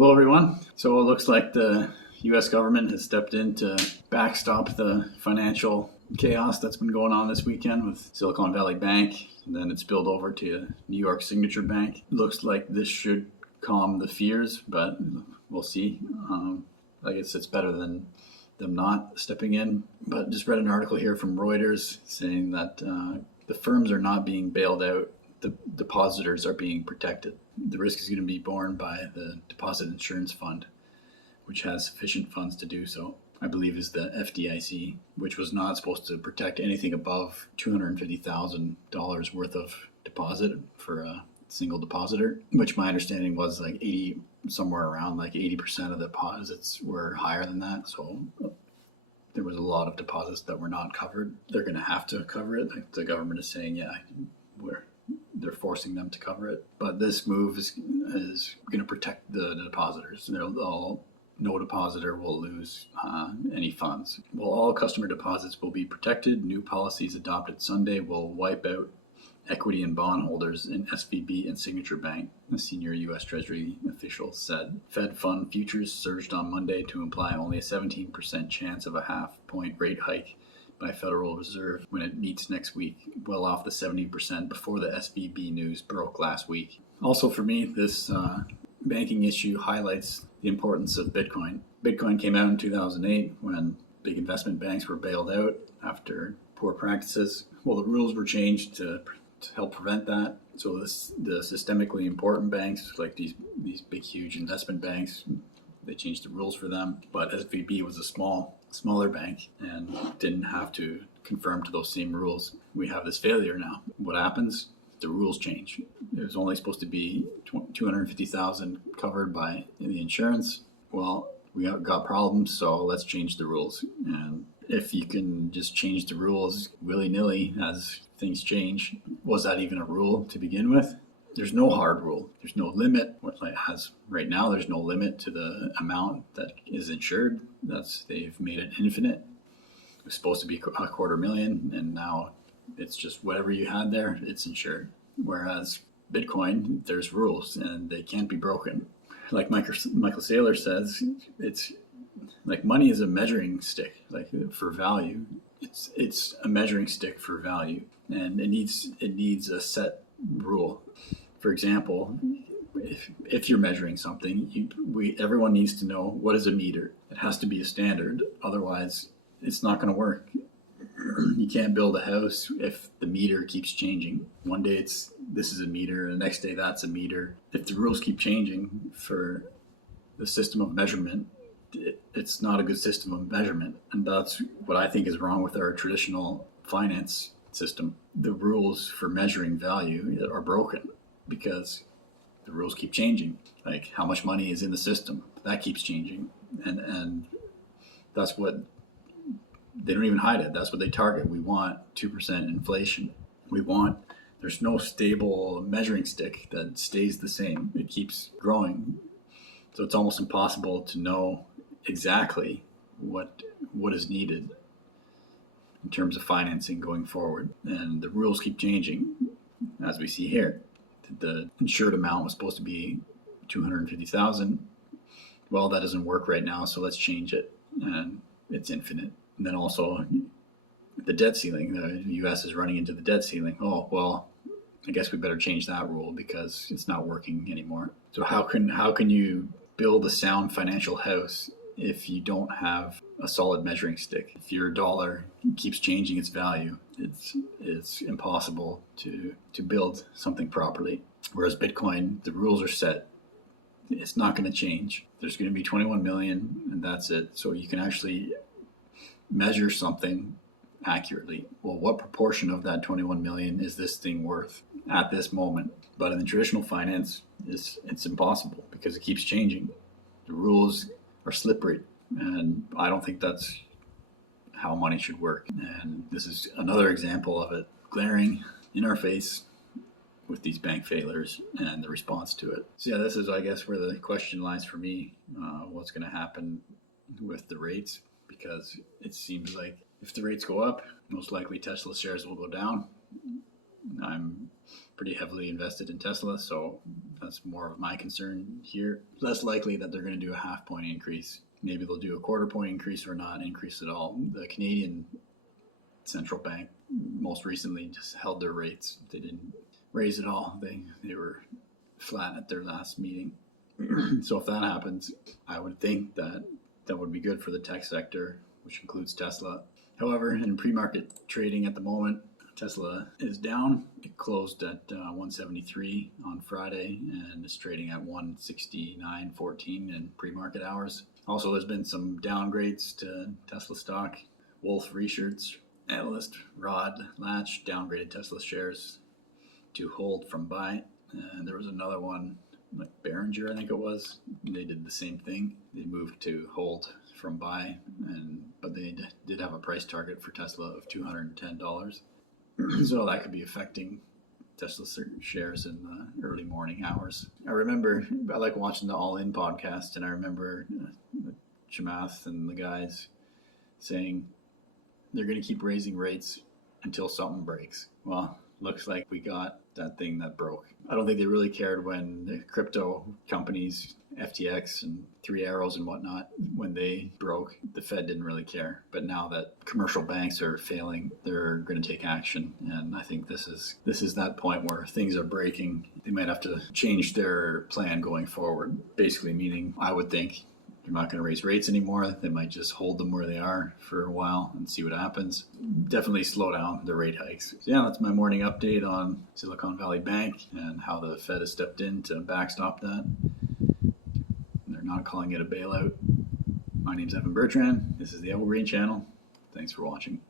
Hello, everyone. So it looks like the U.S. government has stepped in to backstop the financial chaos that's been going on this weekend with Silicon Valley Bank, and then it's spilled over to New York Signature Bank. It looks like this should calm the fears, but we'll see. I guess it's better than them not stepping in. But just read an article here from Reuters saying that the firms are not being bailed out. The depositors are being protected. The risk is going to be borne by the Deposit Insurance Fund, which has sufficient funds to do so. I believe is the FDIC, which was not supposed to protect anything above $250,000 worth of deposit for a single depositor, which my understanding was like 80, somewhere around like 80% of the deposits were higher than that. So there was a lot of deposits that were not covered. They're going to have to cover it. Like the government is saying, yeah, they're forcing them to cover it. But this move is going to protect the depositors. No depositor will lose any funds. Well, all customer deposits will be protected. New policies adopted Sunday will wipe out equity and bond holders in SVB and Signature Bank, a senior U.S. Treasury official said. Fed fund futures surged on Monday to imply only a 17% chance of a half-point rate hike by Federal Reserve when it meets next week, well off the 70% before the SVB news broke last week. Also for me, this banking issue highlights the importance of Bitcoin. Bitcoin came out in 2008 when big investment banks were bailed out after poor practices. Well, the rules were changed to help prevent that. So the systemically important banks, like these big, huge investment banks, they changed the rules for them. But SVB was a smaller bank and didn't have to conform to those same rules. We have this failure now. What happens? The rules change. It was only supposed to be $250,000 covered by the insurance. Well, we got problems, so let's change the rules. And if you can just change the rules willy-nilly as things change, was that even a rule to begin with? There's no hard rule. There's no limit. Right now, there's no limit to the amount that is insured. They've made it infinite. It was supposed to be $250,000, and now it's just whatever you had there, it's insured. Whereas Bitcoin, there's rules and they can't be broken. Like Michael Saylor says, it's like money is a measuring stick, like for value. It's a measuring stick for value, and it needs a set rule. For example, if you're measuring something, everyone needs to know what is a meter. It has to be a standard, otherwise it's not going to work. You can't build a house if the meter keeps changing. One day this is a meter, the next day that's a meter. If the rules keep changing for the system of measurement, it's not a good system of measurement. And that's what I think is wrong with our traditional finance system. The rules for measuring value are broken because the rules keep changing. Like how much money is in the system, that keeps changing. And that's what they don't even hide it. That's what they target. We want 2% inflation. There's no stable measuring stick that stays the same. It keeps growing. So it's almost impossible to know exactly what is needed in terms of financing going forward. And the rules keep changing, as we see here. The insured amount was supposed to be $250,000. Well, that doesn't work right now, so let's change it. And it's infinite. And then also the debt ceiling. The U.S. is running into the debt ceiling. Oh, well, I guess we better change that rule because it's not working anymore. So how can you build a sound financial house if you don't have a solid measuring stick? If your dollar keeps changing its value, it's impossible to build something properly. Whereas Bitcoin, the rules are set. It's not going to change. There's going to be 21 million and that's it. So you can actually measure something accurately. Well, what proportion of that 21 million is this thing worth at this moment? But in the traditional finance, it's impossible because it keeps changing. The rules are slippery, and I don't think that's how money should work. And this is another example of it glaring in our face with these bank failures and the response to it. So yeah, this is, I guess, where the question lies for me. What's going to happen with the rates? Because it seems like if the rates go up, most likely Tesla shares will go down. I'm pretty heavily invested in Tesla, so That's more of my concern here. Less likely that they're going to do a half point increase. Maybe they'll do a quarter point increase or not increase at all. The Canadian Central Bank most recently just held their rates. They didn't raise at all. They were flat at their last meeting. So if that happens, I would think that would be good for the tech sector, which includes Tesla. However, in pre-market trading at the moment, Tesla is down. It closed at 173 on Friday and is trading at 169.14 in pre-market hours. Also, there's been some downgrades to Tesla stock. Wolf Research analyst Rod Latch downgraded Tesla shares to hold from buy. And there was another one, like Behringer, I think it was. They did the same thing. They moved to hold from buy, but they did have a price target for Tesla of $210. So that could be affecting Tesla shares in the early morning hours. I like watching the All In podcast, and I remember Chamath and the guys saying they're going to keep raising rates until something breaks. Well, looks like we got that thing that broke. I don't think they really cared when the crypto companies, FTX and Three Arrows and whatnot, when they broke. The Fed didn't really care. But now that commercial banks are failing, they're going to take action. And I think this is that point where things are breaking. They might have to change their plan going forward. Basically meaning, I would think, they're not going to raise rates anymore. They might just hold them where they are for a while and see what happens. Definitely slow down the rate hikes. So yeah, that's my morning update on Silicon Valley Bank and how the Fed has stepped in to backstop that. They're not calling it a bailout. My name's Evan Bertrand. This is the Evergreen Channel. Thanks for watching.